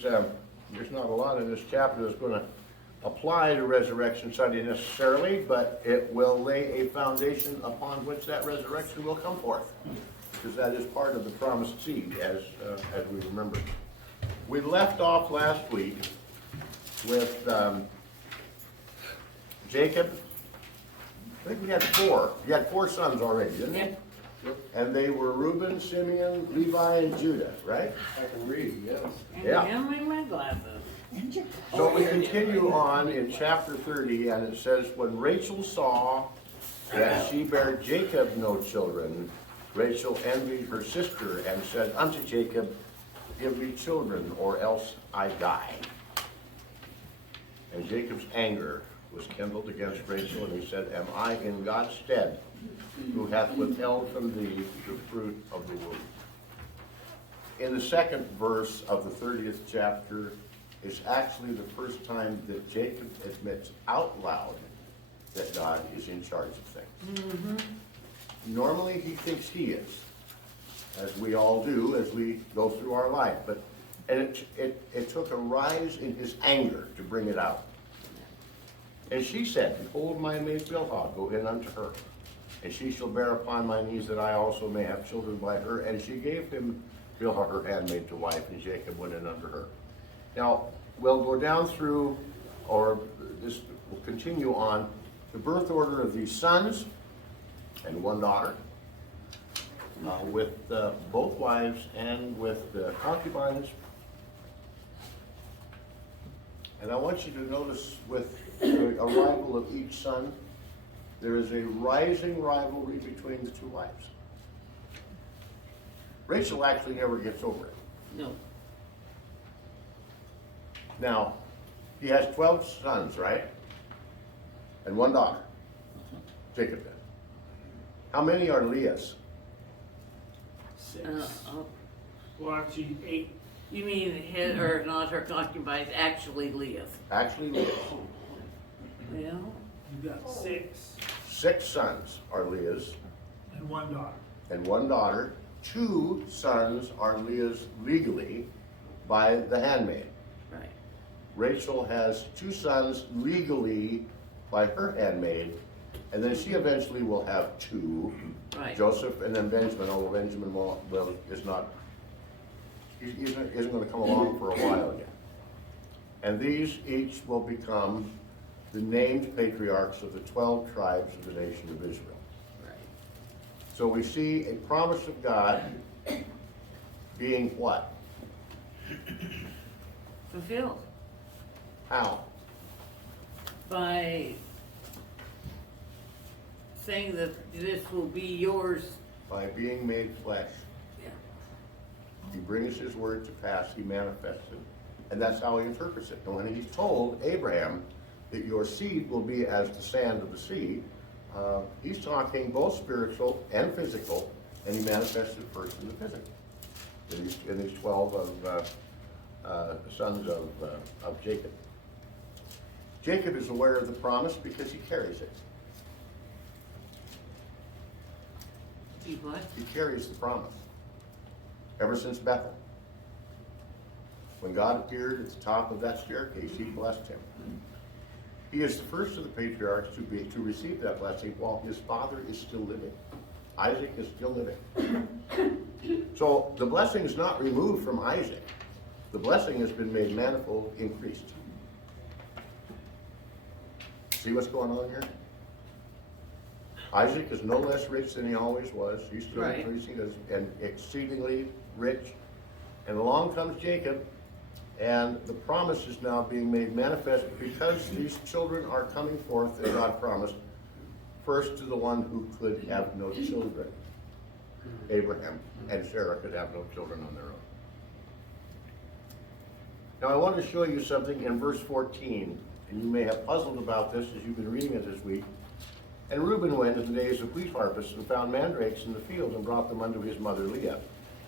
There's not a lot in this chapter that's going to apply to Resurrection Sunday necessarily, but it will lay a foundation upon which that resurrection will come forth, because that is part of the promised seed, as we remember. We left off last week with Jacob. I think we had four. You had four sons already, didn't you? Yep. And they were Reuben, Simeon, Levi, and Judah, right? I can read, yes. Yeah. I'm in my glasses. So we continue on in chapter 30, and it says, when Rachel saw that she bare Jacob no children, Rachel envied her sister and said unto Jacob, give me children, or else I die. And Jacob's anger was kindled against Rachel, and he said, am I in God's stead, who hath withheld from thee the fruit of the womb? In the second verse of the 30th chapter is actually the first time that Jacob admits out loud that God is in charge of things. Mm-hmm. Normally he thinks he is, as we all do as we go through our life, but it took a rise in his anger to bring it out. And she said, behold, my maid Bilhah, go in unto her, and she shall bear upon my knees that I also may have children by her. And she gave him Bilhah her handmaid to wife, and Jacob went in unto her. Now, we'll go down through, or this will continue on, the birth order of these sons and one daughter, with both wives and with concubines. And I want you to notice with the arrival of each son, there is a rising rivalry between the two wives. Rachel actually never gets over it. No. Now, he has 12 sons, right? And one daughter. Jacob did. How many are Leah's? 6. Well, actually, 8. You mean his, or not her concubines, actually Leah's? Actually Leah's. Well, You got 6 6 sons are Leah's and 1 daughter. and one daughter. 2 sons are Leah's legally by the handmaid. right. Rachel has 2 sons legally by her handmaid, and then she eventually will have 2, Right. Joseph and then Benjamin, although Benjamin is not, isn't going to come along for a while yet. And these each will become the named patriarchs of the 12 tribes of the nation of Israel. Right. So we see a promise of God being what? Fulfilled How? by saying that this will be yours. By being made flesh. Yeah. He brings his word to pass, he manifests it. And that's how he interprets it. And when he's told Abraham that your seed will be as the sand of the sea, he's talking both spiritual and physical, and he manifests it first in the physical. In these 12 of sons of Jacob. Jacob is aware of the promise because he carries it. See what? He carries the promise. Ever since Bethel. When God appeared at the top of that staircase, he blessed him. He is the first of the patriarchs to receive that blessing while his father is still living. Isaac is still living. So the blessing is not removed from Isaac. The blessing has been made manifold, increased. See what's going on here? Isaac is no less rich than he always was. He's still Right. increasing and exceedingly rich. And along comes Jacob, and the promise is now being made manifest because these children are coming forth as God promised, first to the one who could have no children. Abraham and Sarah could have no children on their own. Now I want to show you something in verse 14, and you may have puzzled about this as you've been reading it this week. And Reuben went in the days of wheat harvest and found mandrakes in the field and brought them unto his mother Leah.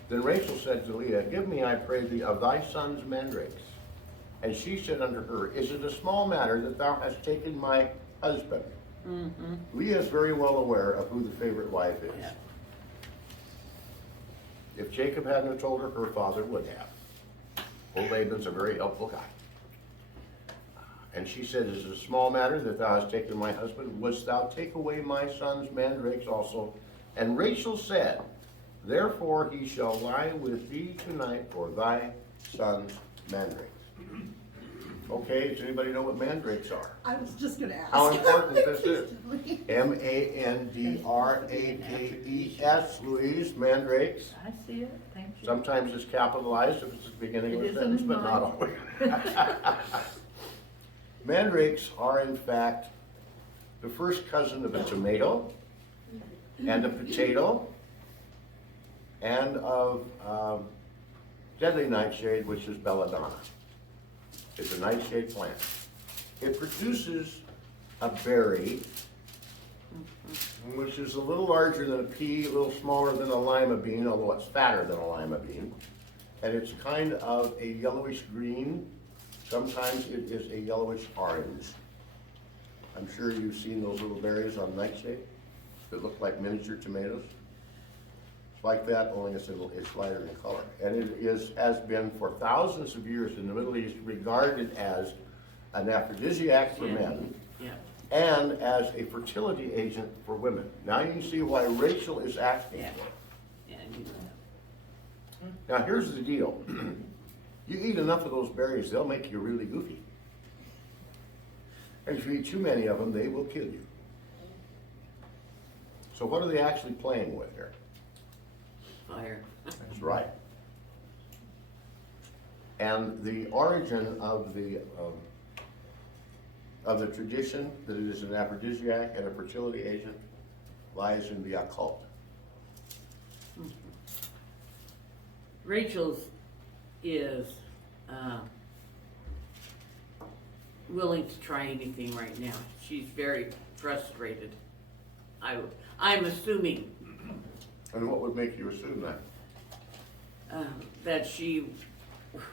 Then Rachel said to Leah, give me, I pray thee, of thy sons mandrakes. And she said unto her, is it a small matter that thou hast taken my husband? Mm-hmm. Leah is very well aware of who the favorite wife is. Yeah. If Jacob hadn't have told her, her father would have. Old Laban's a very helpful guy. And she said, "Is it a small matter that thou hast taken my husband? Wouldst thou take away my son's mandrakes also?" And Rachel said, "Therefore he shall lie with thee tonight for thy son's mandrakes." Okay, does anybody know what mandrakes are? I was just gonna ask. How important this is. M-A-N-D-R-A-K-E-S, Louise, mandrakes. I see it, thank you. Sometimes it's capitalized if it's at the beginning of It a isn't sentence, in but not mine. always. Mandrakes are in fact the first cousin of a tomato and a potato and of deadly nightshade, which is belladonna. It's a nightshade plant. It produces a berry, which is a little larger than a pea, a little smaller than a lima bean, although it's fatter than a lima bean. And it's kind of a yellowish green. Sometimes it is a yellowish orange. I'm sure you've seen those little berries on nightshade that look like miniature tomatoes. It's like that, only it's lighter in color. And it has been for thousands of years in the Middle East regarded as an aphrodisiac for Yeah. men Yeah, and as a fertility agent for women. Now you can see why Rachel is asking Yeah. for it. yeah, I knew that. Now here's the deal. You eat enough of those berries, they'll make you really goofy. And if you eat too many of them, they will kill you. So what are they actually playing with here? Fire. That's right. And the origin of the tradition that it is an aphrodisiac and a fertility agent lies in the occult. Rachel's is willing to try anything right now. She's very frustrated. I'm assuming And what would make you assume that? that she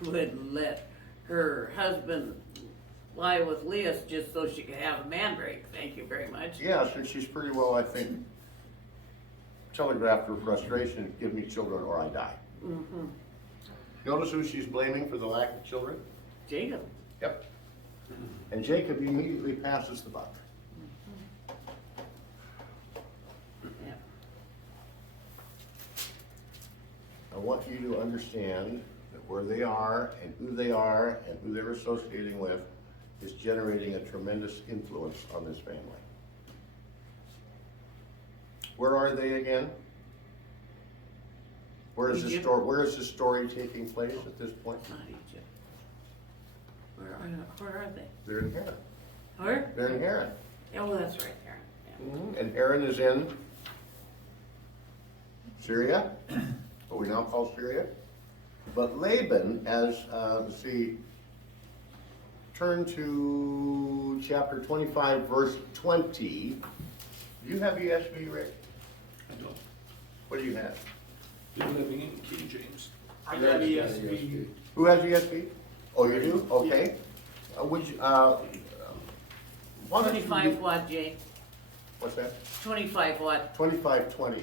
would let her husband lie with Leah just so she could have a mandrake. Thank you very much. Yeah, so she's pretty well, I think, telegraphed her frustration, give me children or I die. Mm-hmm. Notice who she's blaming for the lack of children? Jacob. Yep. And Jacob immediately passes the buck. Yeah. I want you to understand that where they are and who they're associating with is generating a tremendous influence on this family. Where are they again? Where is Egypt. this story taking place at this point? Not Egypt. Where are they? They're in Haran. Where? They're in Haran. Oh, that's right there. Yeah. And Haran is in Syria, what we now call Syria. But Laban, let's see, turn to chapter 25, verse 20. Do you have ESV, Rick? I don't. What do you have? You're living in King James. I got ESV. Who has ESV? Oh, you do? Okay. Would you, why don't you 25 read- what, Jay? What's that? 25 what? 25:20.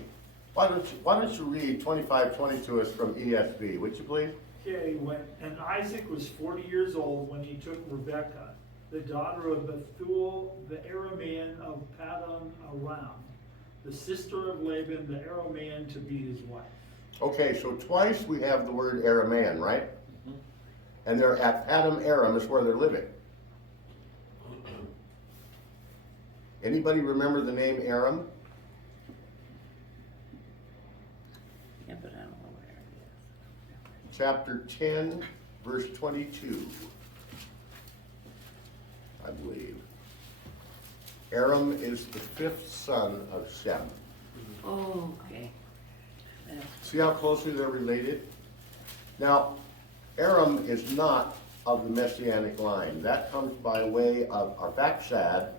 Why don't you read 25:20 to us from ESV, would you please? Okay, and Isaac was 40 years old when he took Rebekah, the daughter of Bethuel, the Aramean of Paddan Aram, the sister of Laban, the Aramean, to be his wife. Okay, so twice we have the word Aramean, right? And they're at Paddan Aram is where they're living. Anybody remember the name Aram? Yeah, but I don't know where it Chapter 10, verse 22, I believe. Aram is the fifth son of Shem. is. Oh, okay. That's See how closely they're related? Now, Aram is not of the Messianic line. That comes by way of Arphaxad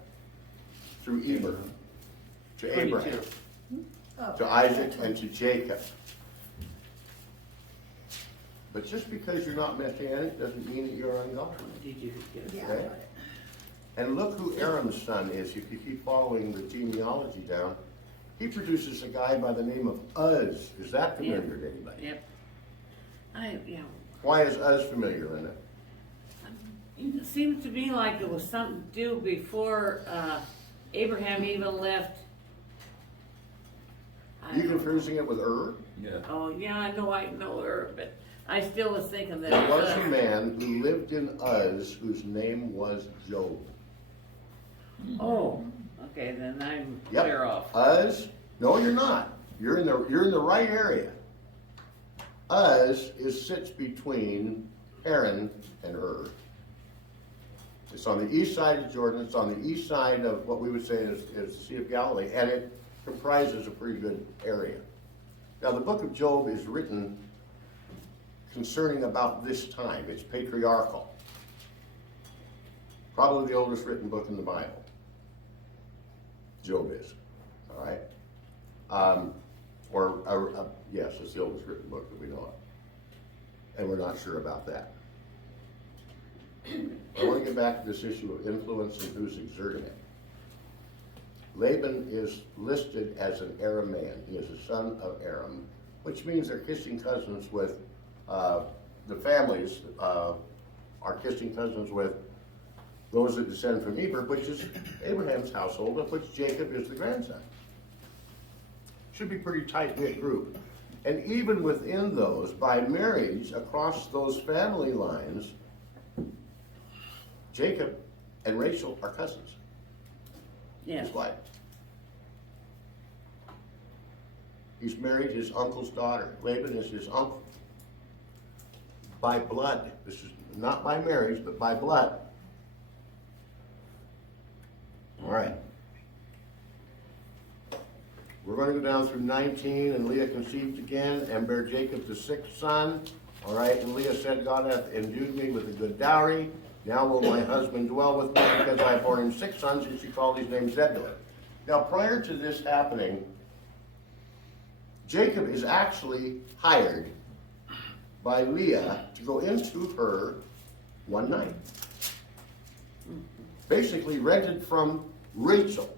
through Eber, to Abraham, Oh, to Isaac, and to Jacob. But just because you're not Messianic doesn't mean that you're ungodly. Did you get it? Yeah, I Okay. got it. And look who Aram's son is, if you keep following the genealogy down. He produces a guy by the name of Uz. Is that familiar to anybody? Yep. Why is Uz familiar, Linda? It seems to me like it was something to do before, Abraham even left. I You don't know. confusing it with Ur? Yeah. Oh, yeah, I know her, but I still was thinking that. There was a Uz. man who lived in Uz whose name was Job. Oh, okay, then I'm Yep. clear off. Uz? No, you're not. You're in the right area. Uz sits between Haran and Ur. It's on the east side of Jordan. It's on the east side of what we would say is the Sea of Galilee, and it comprises a pretty good area. Now, the book of Job is written concerning about this time. It's patriarchal. Probably the oldest written book in the Bible. Job is, all right? Yes, it's the oldest written book that we know of. And we're not sure about that. I want to get back to this issue of influence and who's exerting it. Laban is listed as an Aramean. He is a son of Aram, which means they're kissing cousins with, the families are kissing cousins with those that descend from Eber, which is Abraham's household, of which Jacob is the grandson. Should be pretty tight-knit group. And even within those, by marriage, across those family lines, Jacob and Rachel are cousins. Yes. His wife. He's married his uncle's daughter. Laban is his uncle. By blood. This is not by marriage, but by blood. All right. We're going to go down through 19, and Leah conceived again and bare Jacob the sixth son. All right, and Leah said, God hath endued me with a good dowry. Now will my husband dwell with me, because I have borne him 6 sons, and she called his name Zebulun. Now, prior to this happening, Jacob is actually hired by Leah to go into her one night. Basically rented from Rachel.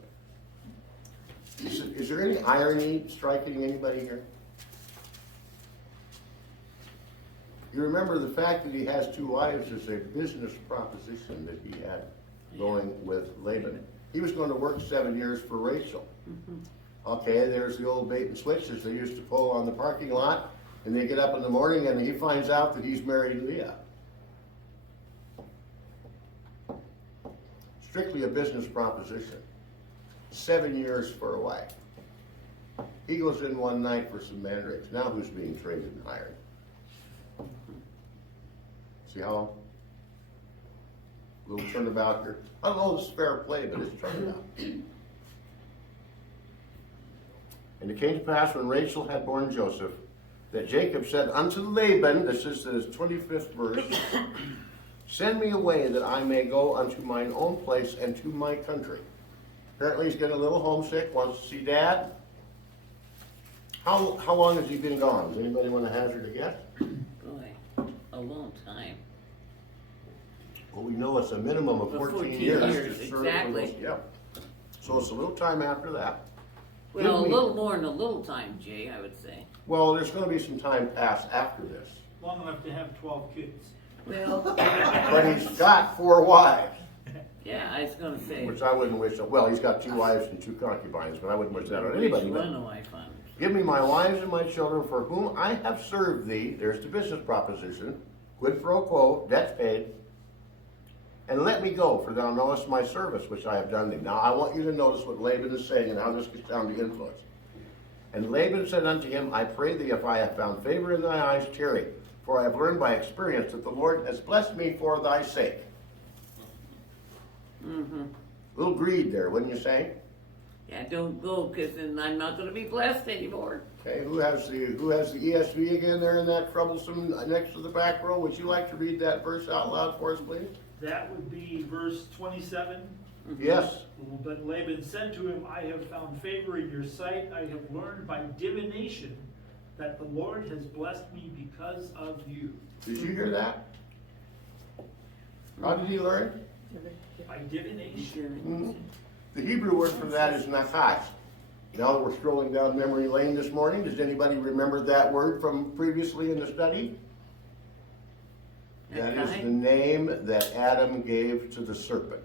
Is there any irony striking anybody here? You remember the fact that he has 2 wives is a business proposition that he had going with Laban. He was going to work 7 years for Rachel. Okay, there's the old bait and switch that they used to pull on the parking lot, and they get up in the morning and he finds out that he's married Leah. Strictly a business proposition. 7 years for a wife. He goes in one night for some mandrakes. Now who's being traded and hired? See how? A little turnabout here. I don't know if it's fair play, but it's turnabout. And it came to pass when Rachel had borne Joseph, that Jacob said unto Laban, this is the 25th verse, send me away that I may go unto mine own place and to my country. Apparently he's getting a little homesick, wants to see Dad. How long has he been gone? Does anybody want to hazard a guess? Boy, a long time. Well, we know it's a minimum of 14 14 years. years, to serve exactly. for those- Yeah. So it's a little time after that. Well, a Give me- little more than a little time, Jay, I would say. Well, there's going to be some time passed after this. Long enough to have 12 kids. Well, But he's got 4 wives, yeah, I was gonna say. which I wouldn't wish. Well, he's got 2 wives and 2 concubines, but I wouldn't wish that on anybody. Which But one do I find? give me my wives and my children for whom I have served thee. There's the business proposition. Quid pro quo, debt's paid. And let me go, for thou knowest my service which I have done thee. Now I want you to notice what Laban is saying and how this gets down to influence. And Laban said unto him, I pray thee, if I have found favor in thy eyes, tarry. For I have learned by experience that the Lord has blessed me for thy sake. Little greed there, wouldn't you say? Yeah, don't go, cause then I'm not gonna be blessed anymore. Okay, who has the ESV again there in that troublesome next to the back row? Would you like to read that verse out loud for us, please? That would be verse 27. Yes. But Laban said to him, I have found favor in your sight. I have learned by divination that the Lord has blessed me because of you. Did you hear that? How did he learn? By divination. The Hebrew word for that is nachash. Now that we're strolling down memory lane this morning, does anybody remember that word from previously in the study? That is Okay. the name that Adam gave to the serpent.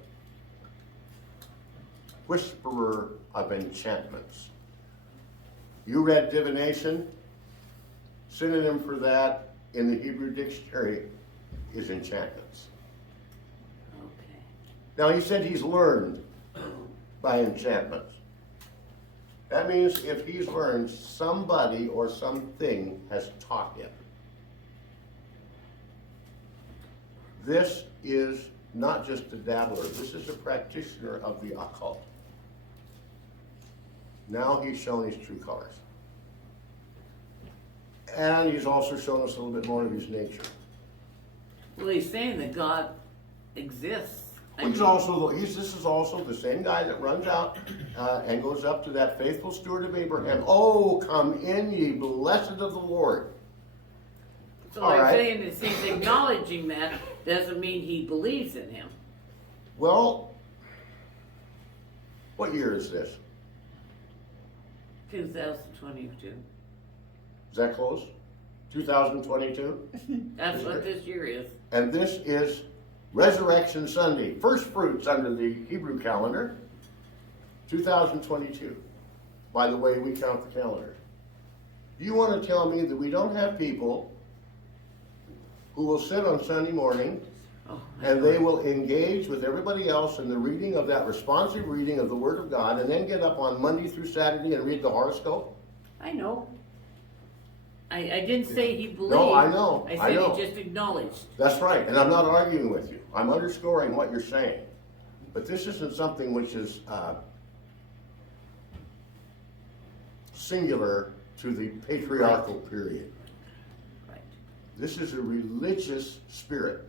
Whisperer of enchantments. You read divination? Synonym for that in the Hebrew dictionary is enchantments. Okay. Now he said he's learned by enchantments. That means if he's learned, somebody or something has taught him. This is not just a dabbler, this is a practitioner of the occult. Now he's shown his true colors. And he's also shown us a little bit more of his nature. Well, he's saying that God exists. I This mean, is also the same guy that runs out and goes up to that faithful steward of Abraham. Oh, come in ye blessed of the Lord. So all I'm right. saying is he's acknowledging that, doesn't mean he believes in him. Well, what year is this? 2022. Is that close? 2022? That's what this year is. And this is Resurrection Sunday, first fruits under the Hebrew calendar, 2022. By the way, we count the calendar. You want to tell me that we don't have people who will sit on Sunday morning Oh, and they will engage with everybody else in the reading of that responsive reading of the Word of God and then get up on Monday through Saturday and read the horoscope? I know. I didn't say he believed. No, I know, I I said know. he just acknowledged. That's right, and I'm not arguing with you. I'm underscoring what you're saying. But this isn't something which is singular to the patriarchal period. Right. This is a religious spirit.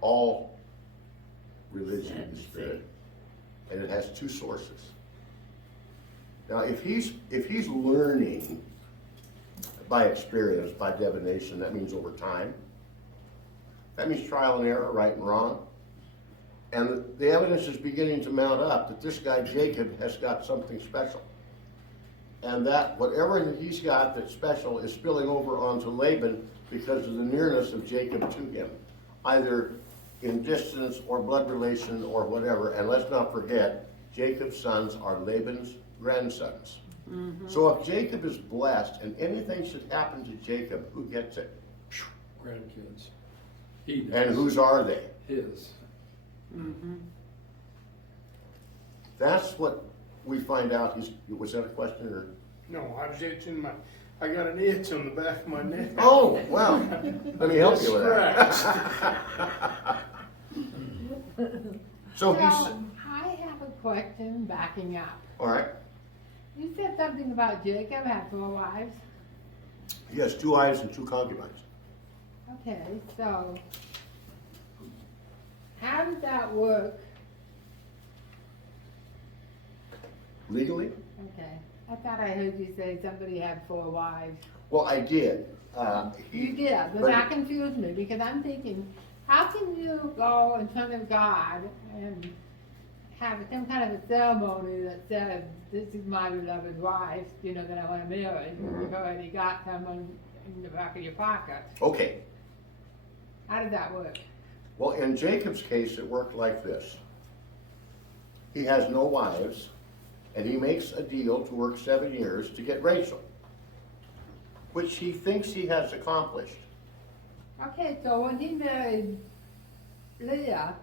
All religion is spirit. And it has two sources. Now, if he's learning by experience, by divination, that means over time. That means trial and error, right and wrong. And the evidence is beginning to mount up that this guy Jacob has got something special. And that whatever he's got that's special is spilling over onto Laban because of the nearness of Jacob to him, either in distance or blood relation or whatever. And let's not forget, Jacob's sons are Laban's grandsons. Mm-hmm. So if Jacob is blessed and anything should happen to Jacob, who gets it? Grandkids. He does. And whose are they? His. Mm-hmm. That's what we find out. Was that a question or? No, I was itching I got an itch on the back of my neck. Oh, wow. Let me help you with that. So he's, I have a question backing up. all right, You said something about Jacob had 4 wives. he has 2 wives and 2 concubines. Okay, so how did that work? Legally? Okay, I thought I heard you say somebody had 4 wives. Well, I did. You did, but that confused me because I'm thinking, how can you go in front of God and have some kind of a ceremony that says, this is my beloved wife, you know, that I want to marry, and you've already got someone in the back of your pocket. Okay. How did that work? Well, in Jacob's case, it worked like this. He has no wives, and he makes a deal to work 7 years to get Rachel, which he thinks he has accomplished. Okay, so when he married Leah,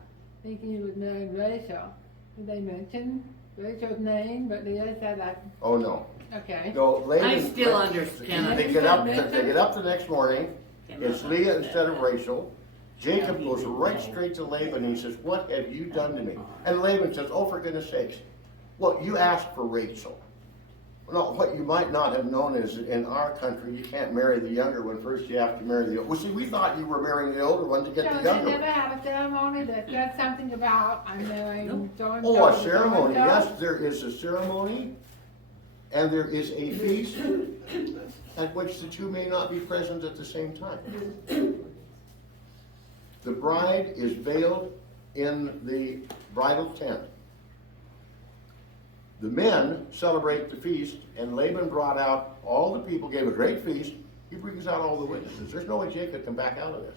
thinking he was marrying Rachel, did they mention Rachel's name? But Leah said that, Oh, no. okay. No, Laban, I still understand. They get up the next morning. It's Leah instead of Rachel. Jacob goes right straight to Laban and he says, "What have you done to me?" And Laban says, "Oh, for goodness sakes. Well, you asked for Rachel." No, what you might not have known is that in our country, you can't marry the younger one first. You have to marry the older. Well, see, we thought you were marrying the older one to get So the they younger never one. have a ceremony that says something about, I'm marrying so-and-so. Oh, a to ceremony. so-and-so? Yes, there is a ceremony, and there is a feast at which the two may not be present at the same time. The bride is veiled in the bridal tent. The men celebrate the feast, and Laban brought out all the people, gave a great feast. He brings out all the witnesses. There's no way Jacob can back out of this.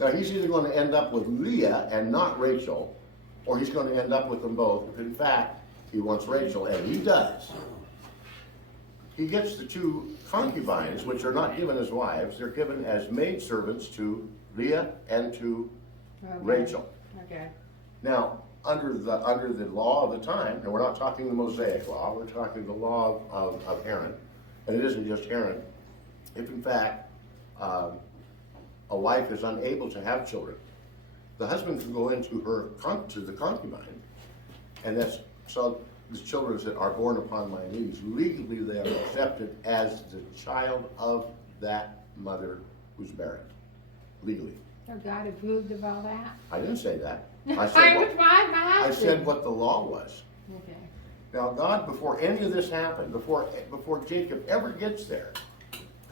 Now, he's either going to end up with Leah and not Rachel, or he's going to end up with them both. If in fact, he wants Rachel, and he does. He gets the two concubines, which are not given as wives. They're given as maidservants to Leah and to Okay. Rachel. Okay. Now, under the law of the time, and we're not talking the Mosaic law, we're talking the law of Aaron, and it isn't just Aaron. If in fact a wife is unable to have children, the husband can go into to the concubine, and that's so the children that are born upon my knees, legally they are accepted as the child of that mother who's barren, legally. So God approved of all that? I didn't say that. I I said was what, why I'm I said what the law was. Okay. Now, God, before any of this happened, before Jacob ever gets there,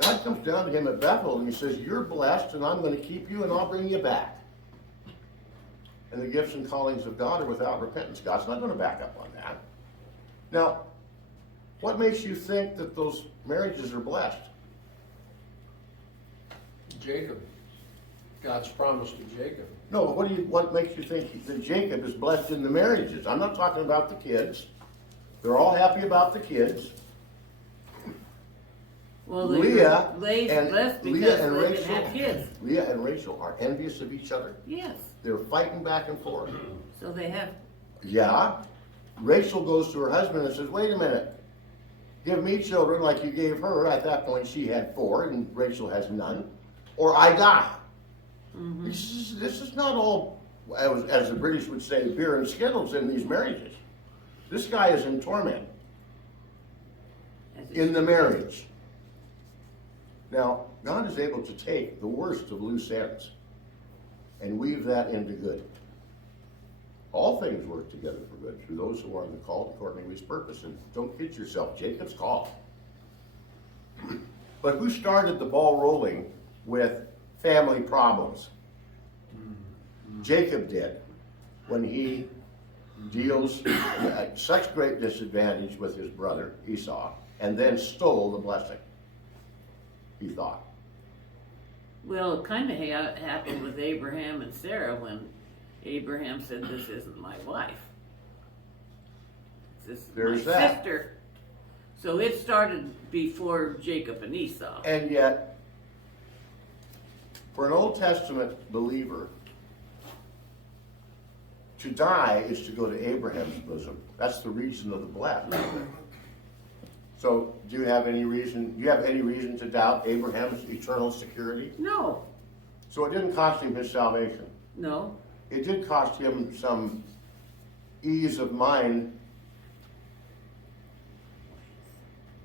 God comes down to him at Bethel and he says, "You're blessed, and I'm going to keep you, and I'll bring you back." And the gifts and callings of God are without repentance. God's not going to back up on that. Now, what makes you think that those marriages are blessed? Jacob, God's promise to Jacob. No, what makes you think that Jacob is blessed in the marriages? I'm not talking about the kids. They're all happy about the kids. Well, they Leah were blessed and because they can have kids. Leah and Rachel are envious of each other. Yes, They're fighting back and forth. so they have, Yeah. Rachel goes to her husband and says, "Wait a minute. Give me children like you gave her." At that point, she had 4 and Rachel has none. Or I die. This is not all, as the British would say, beer and skittles in these marriages. This guy is in torment as it in the marriage. Now, God is able to take the worst of loose ends and weave that into good. All things work together for good through those who are the called according to his purpose. And don't kid yourself, Jacob's called. But who started the ball rolling with family problems? Jacob did, when he deals at such great disadvantage with his brother Esau and then stole the blessing, he thought. Well, it kind of happened with Abraham and Sarah when Abraham said, "This isn't my wife. This is There's my that. sister." So it started before Jacob and Esau. And yet, for an Old Testament believer, to die is to go to Abraham's bosom. That's the reason of the blessing. So, do you have any reason to doubt Abraham's eternal security? No, So it didn't cost him his salvation. no. It did cost him some ease of mind.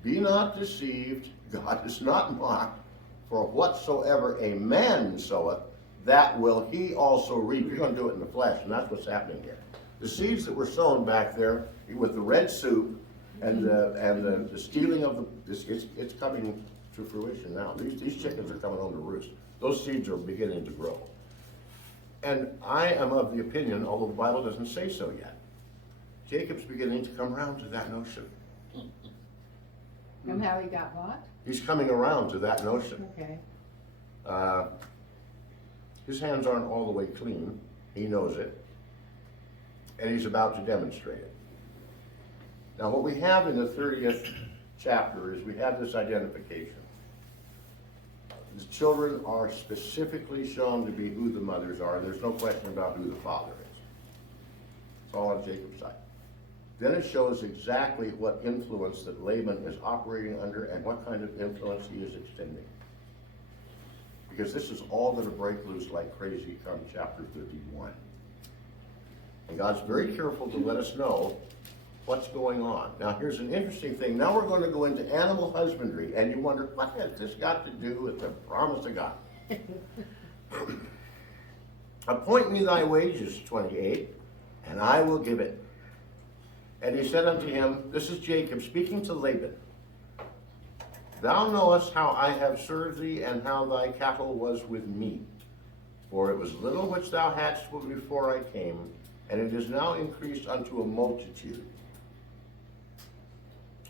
Be not deceived, God is not mocked, for whatsoever a man soweth, that will he also reap. You're going to do it in the flesh, and that's what's happening here. The seeds that were sown back there with the red soup and the stealing of it's coming to fruition now. These chickens are coming home to roost. Those seeds are beginning to grow. And I am of the opinion, although the Bible doesn't say so yet, Jacob's beginning to come around to that notion. And how he got what? He's coming around to that notion. Okay. His hands aren't all the way clean. He knows it. And he's about to demonstrate it. Now, what we have in the 30th chapter is we have this identification. The children are specifically shown to be who the mothers are. There's no question about who the father is. It's all on Jacob's side. Then it shows exactly what influence that Laban is operating under and what kind of influence he is extending. Because this is all going to break loose like crazy come chapter 31. And God's very careful to let us know what's going on. Now here's an interesting thing. Now we're going to go into animal husbandry, and you wonder, what has this got to do with the promise of God? Appoint me thy wages, 28, and I will give it. And he said unto him, this is Jacob speaking to Laban, thou knowest how I have served thee, and how thy cattle was with me. For it was little which thou hadst before I came, and it is now increased unto a multitude.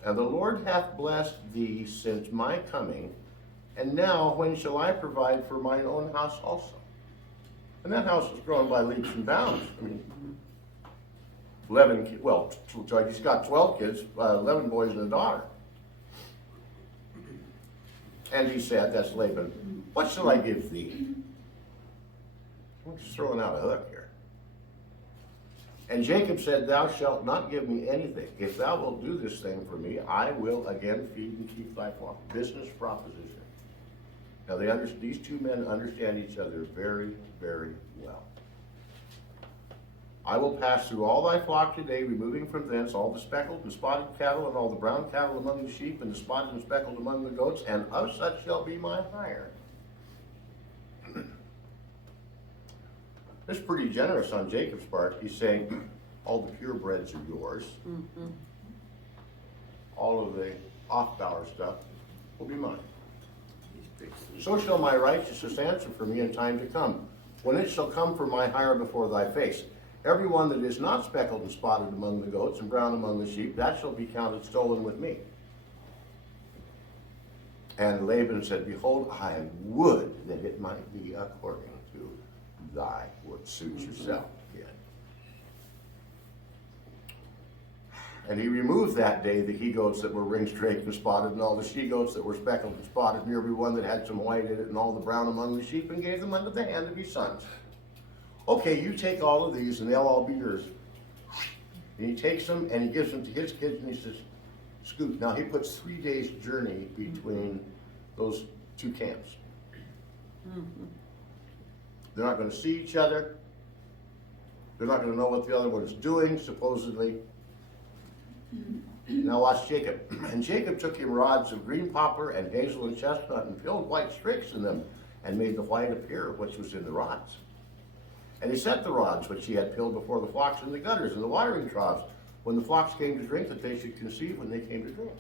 And the Lord hath blessed thee since my coming, and now when shall I provide for mine own house also? And that house was grown by leaps and bounds. I mean, he's got 12 kids, 11 boys and a daughter. And he said, that's Laban, what shall I give thee? I'm just throwing out a hook here. And Jacob said, thou shalt not give me anything. If thou wilt do this thing for me, I will again feed and keep thy flock. Business proposition. Now these two men understand each other very, very well. I will pass through all thy flock today, removing from thence all the speckled and spotted cattle, and all the brown cattle among the sheep, and the spotted and speckled among the goats, and of such shall be my hire. This is pretty generous on Jacob's part. He's saying, all the purebreds are yours. All of the off-bower stuff will be mine. So shall my righteousness answer for me in time to come, when it shall come for my hire before thy face. Every one that is not speckled and spotted among the goats and brown among the sheep, that shall be counted stolen with me. And Laban said, behold, I would that it might be according to thy what suits yourself. Yeah. And he removed that day the he-goats that were ring-straked and spotted, and all the she-goats that were speckled and spotted, and every one that had some white in it, and all the brown among the sheep, and gave them unto the hand of his sons. Okay, you take all of these, and they'll all be yours. And he takes them, and he gives them to his kids, and he says, scoot. Now, he puts 3 days' journey between those two camps. They're not going to see each other. They're not going to know what the other one is doing, supposedly. Now watch Jacob. And Jacob took him rods of green poplar and hazel and chestnut and filled white streaks in them and made the white appear which was in the rods. And he set the rods which he had filled before the flocks in the gutters and the watering troughs when the flocks came to drink, that they should conceive when they came to drink.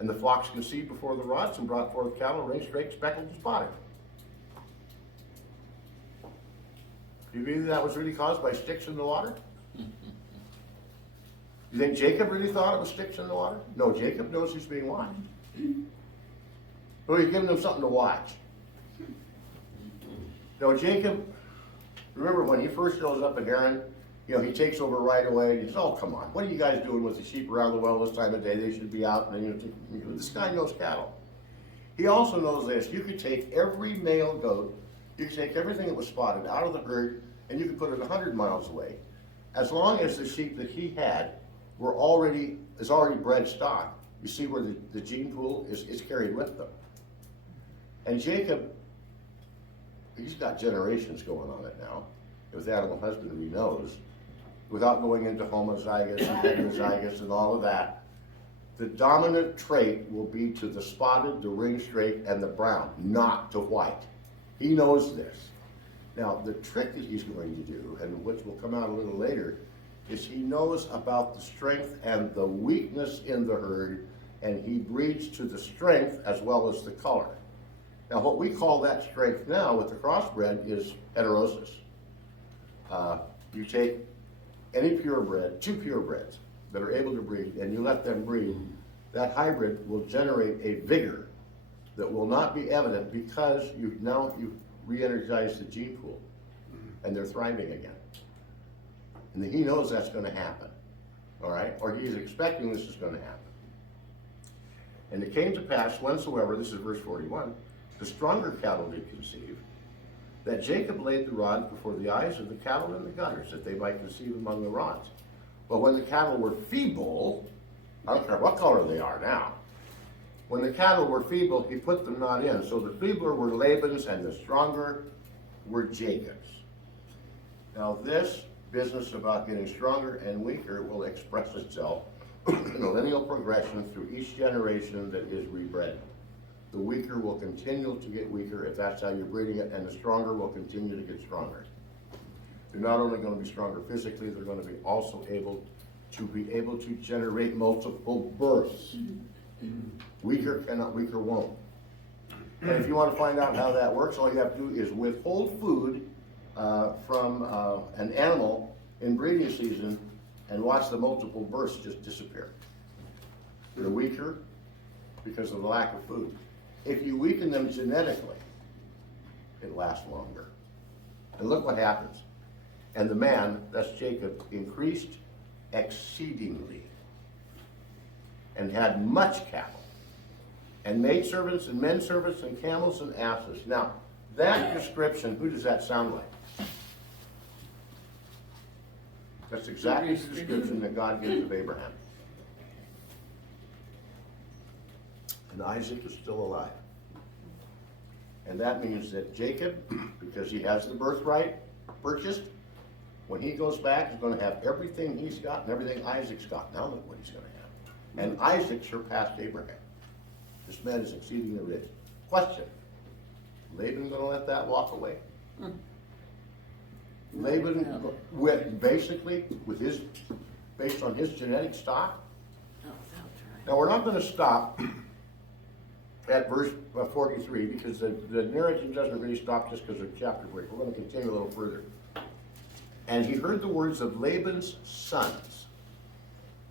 And the flocks conceived before the rods and brought forth cattle, ring-straked, speckled, and spotted. Do you believe that was really caused by sticks in the water? You think Jacob really thought it was sticks in the water? No, Jacob knows he's being watched. So he's giving them something to watch. No, Jacob, remember when he first shows up in Haran, he takes over right away. He says, oh, come on, what are you guys doing with the sheep around the well this time of day? They should be out. And this guy knows cattle. He also knows this. You could take every male goat, you could take everything that was spotted out of the herd, and you could put it 100 miles away. As long as the sheep that he had is already bred stock, you see where the gene pool is carried with them. And Jacob, he's got generations going on it now. With animal husbandry, he knows. Without going into homozygous and heterozygous and all of that, the dominant trait will be to the spotted, the ring-straked, and the brown, not to white. He knows this. Now, the trick that he's going to do, and which will come out a little later, is he knows about the strength and the weakness in the herd, and he breeds to the strength as well as the color. Now, what we call that strength now with the crossbred is heterosis. You take any purebred, 2 purebreds that are able to breed, and you let them breed, that hybrid will generate a vigor that will not be evident because you've re-energized the gene pool, and they're thriving again. And he knows that's going to happen, all right? Or he's expecting this is going to happen. And it came to pass, whensoever, this is verse 41, the stronger cattle did conceive, that Jacob laid the rods before the eyes of the cattle in the gutters, that they might conceive among the rods. But when the cattle were feeble, I don't care what color they are now, when the cattle were feeble, he put them not in. So the feebler were Laban's, and the stronger were Jacob's. Now this business about getting stronger and weaker will express itself in a lineal progression through each generation that is rebred. The weaker will continue to get weaker if that's how you're breeding it, and the stronger will continue to get stronger. They're not only going to be stronger physically, they're going to be also able to generate multiple births. Weaker cannot, weaker won't. And if you want to find out how that works, all you have to do is withhold food from an animal in breeding season and watch the multiple births just disappear. They're weaker because of the lack of food. If you weaken them genetically, it lasts longer. And look what happens. And the man, that's Jacob, increased exceedingly, and had much cattle, and maidservants and men servants and camels and asses. Now, that description, who does that sound like? That's exactly the description that God gives of Abraham. And Isaac is still alive. And that means that Jacob, because he has the birthright purchased, when he goes back, he's going to have everything he's got and everything Isaac's got. Now look what he's going to have. And Isaac surpassed Abraham. This man is exceedingly rich. Question: Laban going to let that walk away? Laban went basically with his, based on his genetic stock. Oh, that's right. Now we're not going to stop at verse 43 because the narrative doesn't really stop just because of chapter break. We're going to continue a little further. And he heard the words of Laban's sons.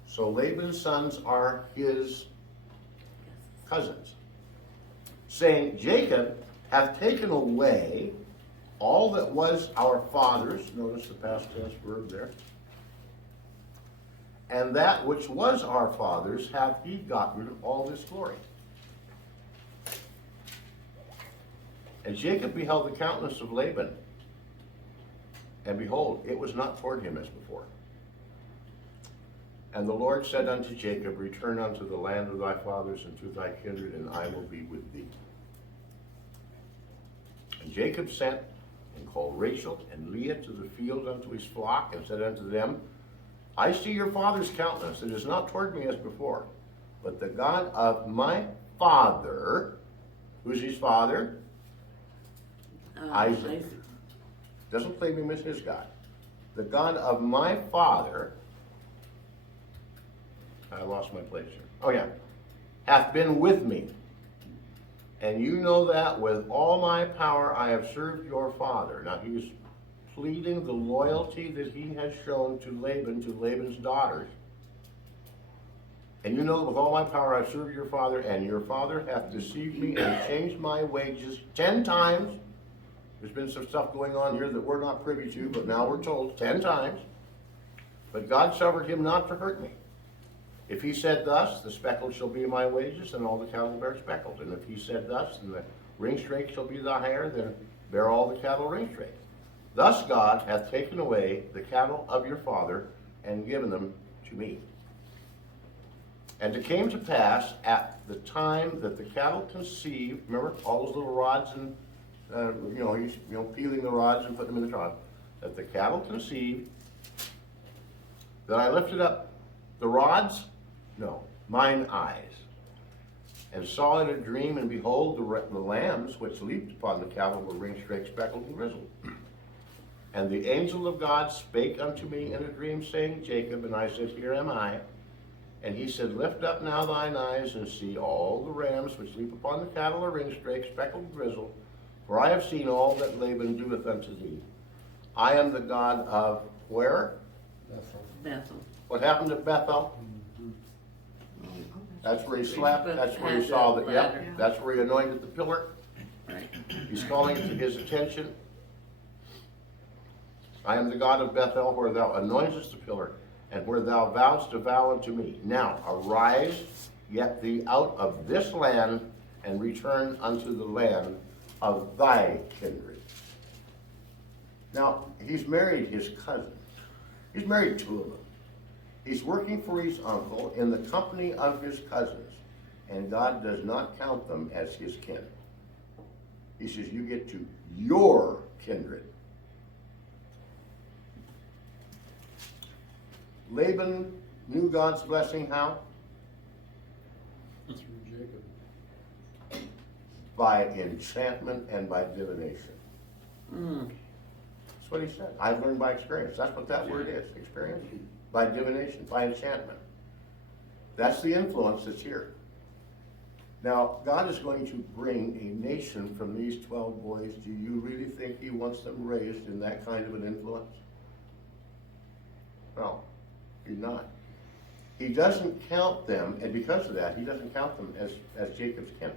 So Laban's sons are his cousins, saying, Jacob hath taken away all that was our father's, notice the past tense verb there, and that which was our father's hath he gotten all this glory. And Jacob beheld the countenance of Laban, and behold, it was not toward him as before. And the Lord said unto Jacob, return unto the land of thy fathers and to thy kindred, and I will be with thee. And Jacob sent and called Rachel and Leah to the field unto his flock, and said unto them, I see your father's countenance, it is not toward me as before, but the God of my father, who's his father? Isaac. Doesn't claim him as his God. The God of my father, I lost my place here. Oh yeah, hath been with me. And you know that with all my power I have served your father. Now he's pleading the loyalty that he has shown to Laban, to Laban's daughters. And you know that with all my power I have served your father, and your father hath deceived me and changed my wages 10 times. There's been some stuff going on here that we're not privy to, but now we're told 10 times. But God suffered him not to hurt me. If he said thus, the speckled shall be my wages, and all the cattle bear speckled. And if he said thus, then the ringstrakes shall be thy hire, then bear all the cattle ringstrakes. Thus God hath taken away the cattle of your father, and given them to me. And it came to pass at the time that the cattle conceived, remember all those little rods and he's peeling the rods and putting them in the trough, that the cattle conceived, that I lifted up the rods, mine eyes, and saw in a dream, and behold, the lambs which leaped upon the cattle were ringstraked, speckled, and grizzled. And the angel of God spake unto me in a dream, saying, Jacob, and I said, Here am I. And he said, Lift up now thine eyes, and see all the rams which leap upon the cattle are ringstraked, speckled, and grizzled. For I have seen all that Laban doeth unto thee. I am the God of where? Bethel. What happened at Bethel? That's where he slept. That's where he saw the, that's where he anointed the pillar. Right. He's calling it to his attention. I am the God of Bethel, where thou anointest the pillar, and where thou vowest a vow unto me. Now arise, get thee out of this land, and return unto the land of thy kindred. Now, he's married his cousin. He's married 2 of them. He's working for his uncle in the company of his cousins, and God does not count them as his kin. He says, you get to your kindred. Laban knew God's blessing how? Through Jacob. By enchantment and by divination. That's what he said. I've learned by experience. That's what that word is, experience. By divination, by enchantment. That's the influence that's here. Now, God is going to bring a nation from these 12 boys. Do you really think he wants them raised in that kind of an influence? No, he's not. He doesn't count them, and because of that, he doesn't count them as Jacob's kin.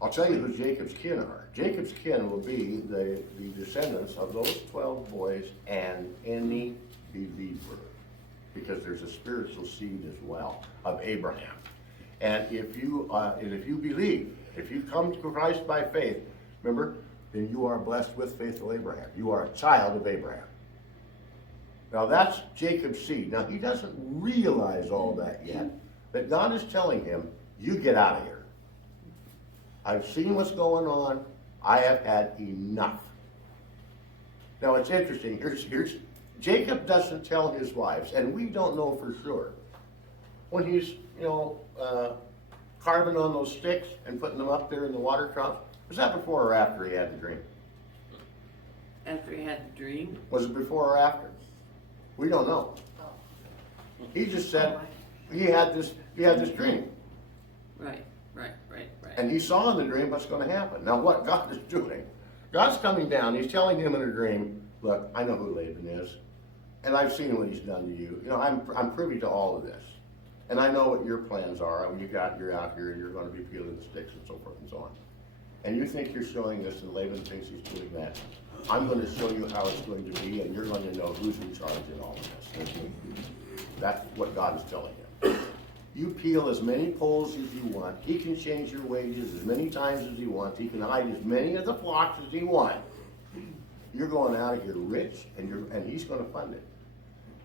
I'll tell you who Jacob's kin are. Jacob's kin will be the descendants of those 12 boys and any believer, because there's a spiritual seed as well of Abraham. And if you believe, if you come to Christ by faith, remember, then you are blessed with faithful Abraham. You are a child of Abraham. Now that's Jacob's seed. Now he doesn't realize all that yet, but God is telling him, you get out of here. I've seen what's going on. I have had enough. Now it's interesting. Here's Jacob doesn't tell his wives, and we don't know for sure. When he's, carving on those sticks and putting them up there in the water troughs, was that before or after he had the dream? After he had the dream. Was it before or after? We don't know. He just said he had this dream. Right. And he saw in the dream what's going to happen. Now what God is doing, God's coming down, he's telling him in a dream, look, I know who Laban is, and I've seen what he's done to you. I'm privy to all of this. And I know what your plans are. You're out here and you're going to be peeling the sticks and so forth and so on. And you think you're showing this and Laban thinks he's doing that. I'm going to show you how it's going to be, and you're going to know who's in charge in all of this. That's what God is telling him. You peel as many poles as you want. He can change your wages as many times as he wants. He can hide as many of the flocks as he wants. You're going out of here rich, and he's going to fund it.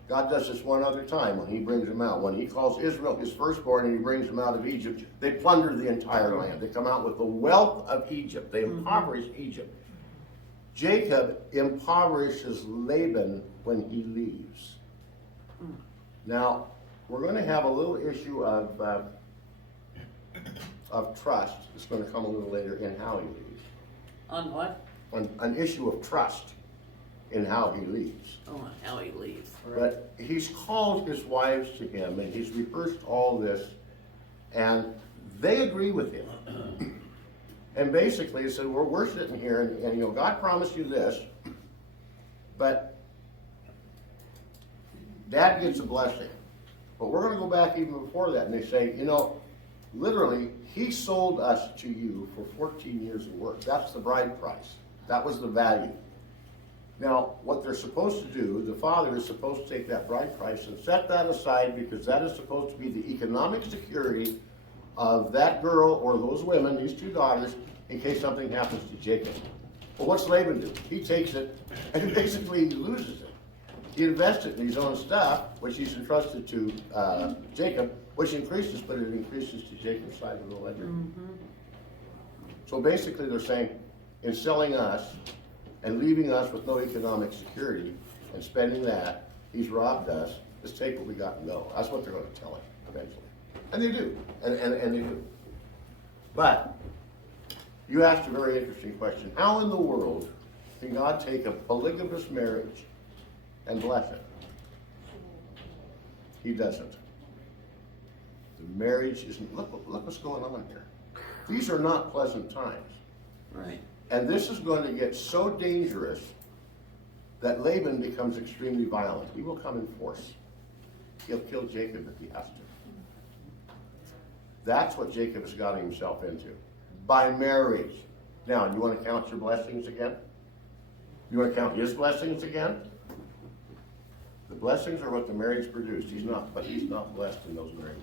God does this one other time when he brings them out. When he calls Israel his firstborn and he brings them out of Egypt, they plunder the entire land. They come out with the wealth of Egypt. They impoverish Egypt. Jacob impoverishes Laban when he leaves. Now, we're going to have a little issue of trust. It's going to come a little later in how he leaves. On what? An issue of trust in how he leaves. Oh, on how he leaves. But he's called his wives to him, and he's rehearsed all this, and they agree with him. And basically he said, we're sitting here, and God promised you this, but Dad gets a blessing. But we're going to go back even before that, and they say, literally, he sold us to you for 14 years of work. That's the bride price. That was the value. Now, what they're supposed to do, the father is supposed to take that bride price and set that aside, because that is supposed to be the economic security of that girl or those women, these two daughters, in case something happens to Jacob. Well, what's Laban do? He takes it and basically loses it. He invests it in his own stuff, which he's entrusted to Jacob, which increases, but it increases to Jacob's side of the ledger. So basically they're saying, in selling us and leaving us with no economic security and spending that, he's robbed us. Let's take what we got and go. That's what they're going to tell him eventually. And they do. And they do. But you asked a very interesting question. How in the world can God take a polygamous marriage and bless it? He doesn't. The marriage isn't, look what's going on here. These are not pleasant times. Right. And this is going to get so dangerous that Laban becomes extremely violent. He will come in force. He'll kill Jacob if he has to. That's what Jacob has got himself into. By marriage. Now, you want to count your blessings again? You want to count his blessings again? The blessings are what the marriage produced. He's not blessed in those marriages.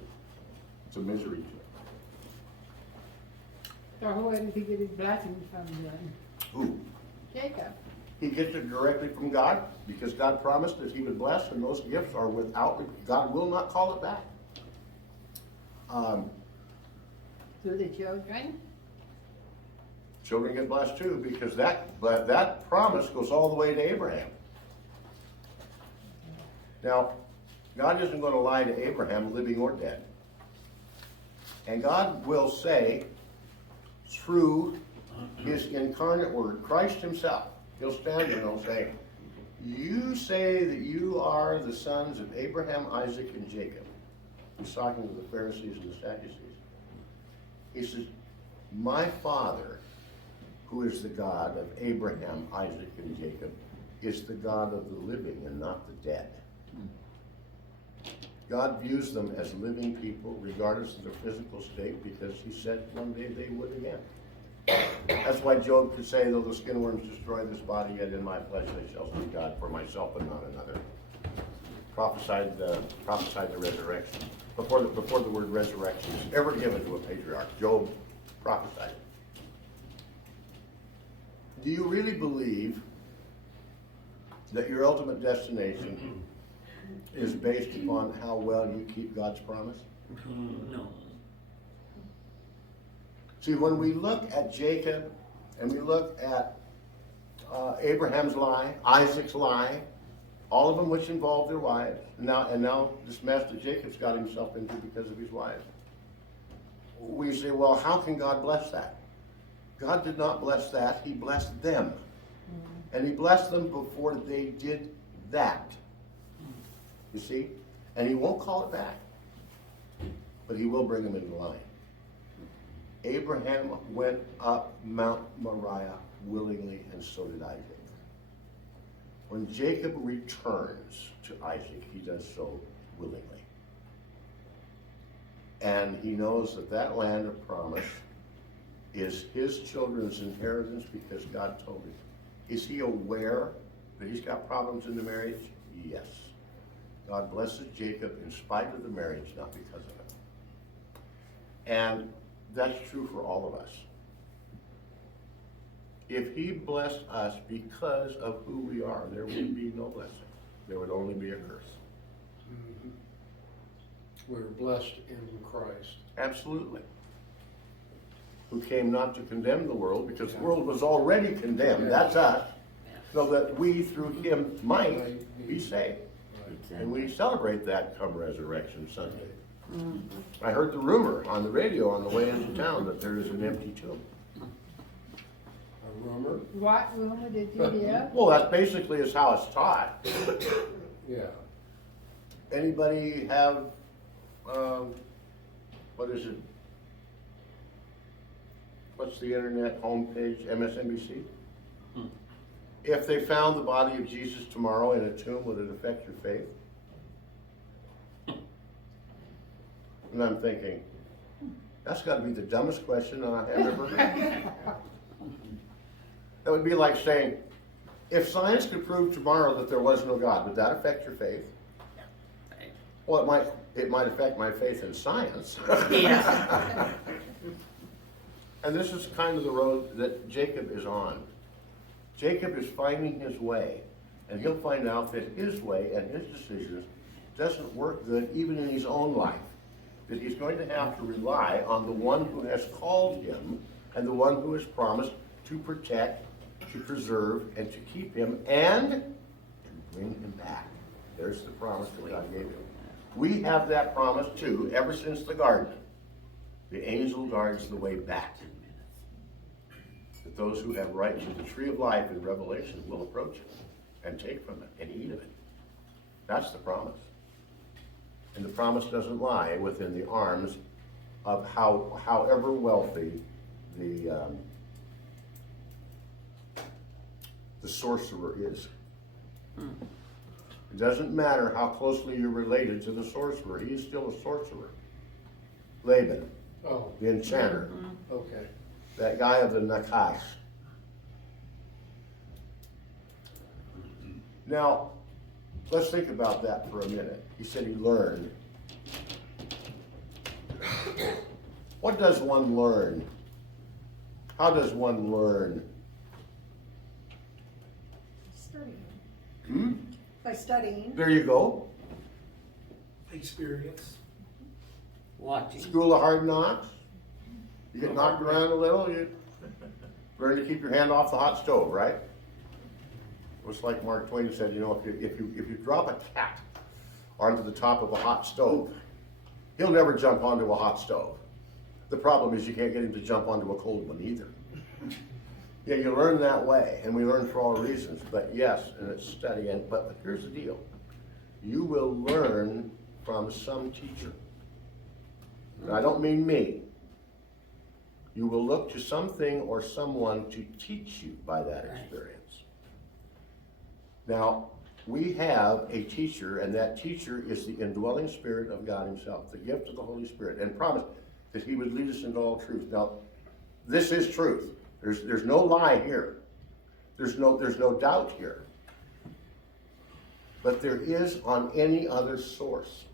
It's a misery to him. So who did he get his blessings from then? Who? Jacob. He gets it directly from God, because God promised that he would bless, and those gifts are without, God will not call it back. To the children? Children get blessed too, because that promise goes all the way to Abraham. Now, God isn't going to lie to Abraham, living or dead. And God will say, through his incarnate word, Christ himself, he'll stand there and he'll say, you say that you are the sons of Abraham, Isaac, and Jacob. He's talking to the Pharisees and the Sadducees. He says, my Father, who is the God of Abraham, Isaac, and Jacob, is the God of the living and not the dead. God views them as living people, regardless of their physical state, because he said one day they would again. That's why Job could say, though the skin worms destroy this body, yet in my flesh I shall see God for myself and not another. Prophesied the resurrection. Before the word resurrection is ever given to a patriarch, Job prophesied it. Do you really believe that your ultimate destination is based upon how well you keep God's promise? No. See, when we look at Jacob and we look at Abraham's lie, Isaac's lie, all of them which involved their wives, and now this mess that Jacob's got himself into because of his wives, we say, well, how can God bless that? God did not bless that, he blessed them. And he blessed them before they did that. You see? And he won't call it back. But he will bring them into line. Abraham went up Mount Moriah willingly, and so did Isaac. When Jacob returns to Isaac, he does so willingly. And he knows that that land of promise is his children's inheritance because God told him. Is he aware that he's got problems in the marriage? Yes. God blesses Jacob in spite of the marriage, not because of it. And that's true for all of us. If he blessed us because of who we are, there would be no blessing. There would only be a curse. We're blessed in Christ. Absolutely. Who came not to condemn the world, because the world was already condemned. That's us. So that we through him might be saved. And we celebrate that come Resurrection Sunday. I heard the rumor on the radio on the way into town that there is an empty tomb. A rumor? What rumor did you hear? Well, that basically is how it's taught. Yeah. Anybody have, what is it? What's the internet homepage, MSNBC? If they found the body of Jesus tomorrow in a tomb, would it affect your faith? And I'm thinking, that's got to be the dumbest question I have ever heard. That would be like saying, if science could prove tomorrow that there was no God, would that affect your faith? Well, it might affect my faith in science. Yeah. And this is kind of the road that Jacob is on. Jacob is finding his way, and he'll find out that his way and his decisions doesn't work good even in his own life. That he's going to have to rely on the one who has called him and the one who has promised to protect, to preserve, and to keep him, and to bring him back. There's the promise that God gave him. We have that promise too, ever since the garden. The angel guards the way back. That those who have right to the tree of life in Revelation will approach it and take from it and eat of it. That's the promise. And the promise doesn't lie within the arms of however wealthy the sorcerer is. It doesn't matter how closely you're related to the sorcerer. He is still a sorcerer. Laban, Oh, the enchanter, okay. that guy of the Nakash. Now, let's think about that for a minute. He said he learned. What does one learn? How does one learn? Studying. By studying. There you go. Experience. Watching. School of Hard Knocks. You get knocked around a little, you learn to keep your hand off the hot stove, right? It was like Mark Twain said, you know, if you drop a cat onto the top of a hot stove, he'll never jump onto a hot stove. The problem is you can't get him to jump onto a cold one either. Yeah, you learn that way, and we learn for all reasons, but yes, and it's studying, but here's the deal. You will learn from some teacher. And I don't mean me. You will look to something or someone to teach you by that experience. Now, we have a teacher, and that teacher is the indwelling Spirit of God Himself, the gift of the Holy Spirit, and promised that He would lead us into all truth. Now, this is truth. There's no lie here. There's no doubt here. But there is on any other source.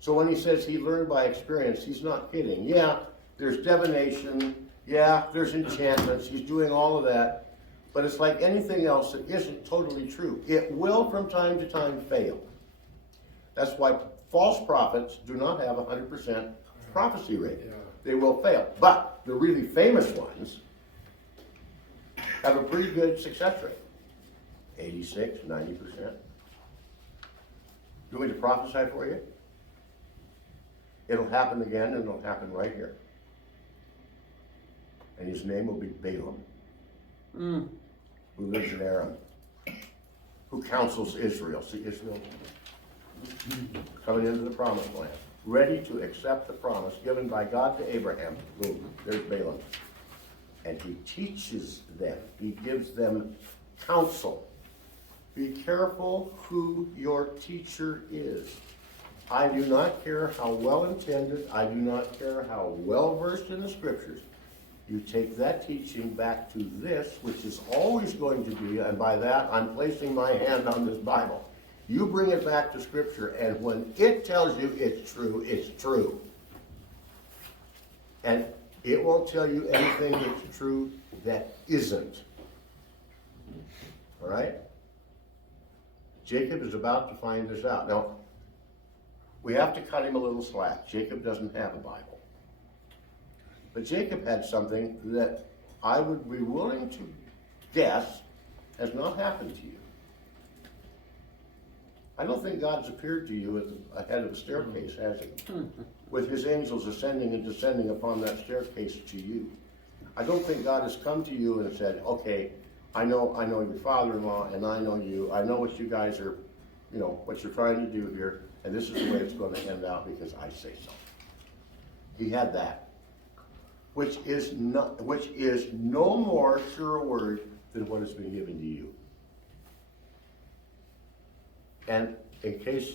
So when he says he learned by experience, he's not kidding. Yeah, there's divination. Yeah, there's enchantments. He's doing all of that. But it's like anything else that isn't totally true. It will from time to time fail. That's why false prophets do not have a 100% prophecy rate. Yeah. They will fail. But the really famous ones have a pretty good success rate. 86, 90%. Do you want me to prophesy for you? It'll happen again, and it'll happen right here. And his name will be Balaam, Mm. who lives in Aram, who counsels Israel. See Israel coming into the promised land, ready to accept the promise given by God to Abraham. Boom, there's Balaam. And he teaches them. He gives them counsel. Be careful who your teacher is. I do not care how well intended, I do not care how well versed in the scriptures. You take that teaching back to this, which is always going to be, and by that I'm placing my hand on this Bible. You bring it back to scripture, and when it tells you it's true, it's true. And it won't tell you anything that's true that isn't. All right? Jacob is about to find this out. Now, we have to cut him a little slack. Jacob doesn't have a Bible. But Jacob had something that I would be willing to guess has not happened to you. I don't think God's appeared to you at the head of a staircase, has he? With his angels ascending and descending upon that staircase to you. I don't think God has come to you and said, okay, I know your father-in-law and I know you. I know what you guys are, what you're trying to do here, and this is the way it's going to end out because I say so. He had that, which is no more sure a word than what has been given to you. And in case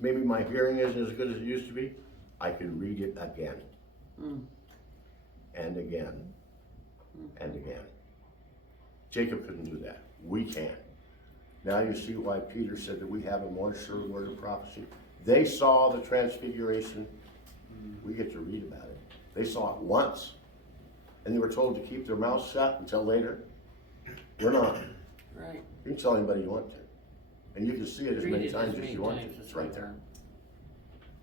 maybe my hearing isn't as good as it used to be, I can read it again. And again. And again. Jacob couldn't do that. We can. Now you see why Peter said that we have a more sure word of prophecy. They saw the transfiguration. We get to read about it. They saw it once. And they were told to keep their mouths shut until later. We're not. Right. You can tell anybody you want to. And you can see it as Read many it times as as you want to. times as It's right you there. want.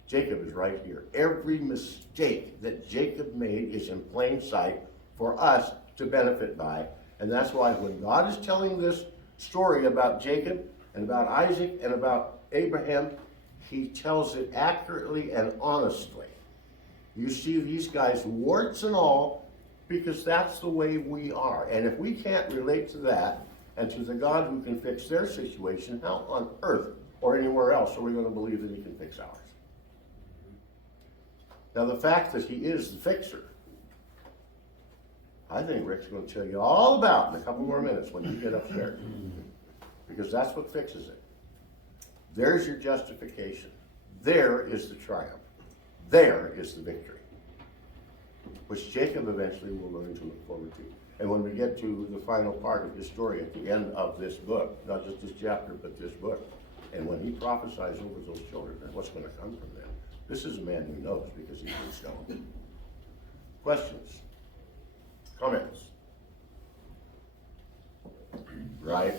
Jacob is right here. Every mistake that Jacob made is in plain sight for us to benefit by. And that's why when God is telling this story about Jacob and about Isaac and about Abraham, he tells it accurately and honestly. You see these guys, warts and all, because that's the way we are. And if we can't relate to that and to the God who can fix their situation, how on earth or anywhere else are we going to believe that he can fix ours? Now, the fact that he is the fixer, I think Rick's going to tell you all about in a couple more minutes when you get upstairs. Because that's what fixes it. There's your justification. There is the triumph. There is the victory. Which Jacob eventually will learn to look forward to. And when we get to the final part of his story at the end of this book, not just this chapter, but this book, and when he prophesies over those children and what's going to come from them, this is a man who knows because he's been shown. Questions? Comments? Right?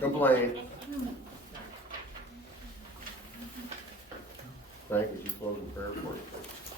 Complain. Frank, would you close in prayer for us?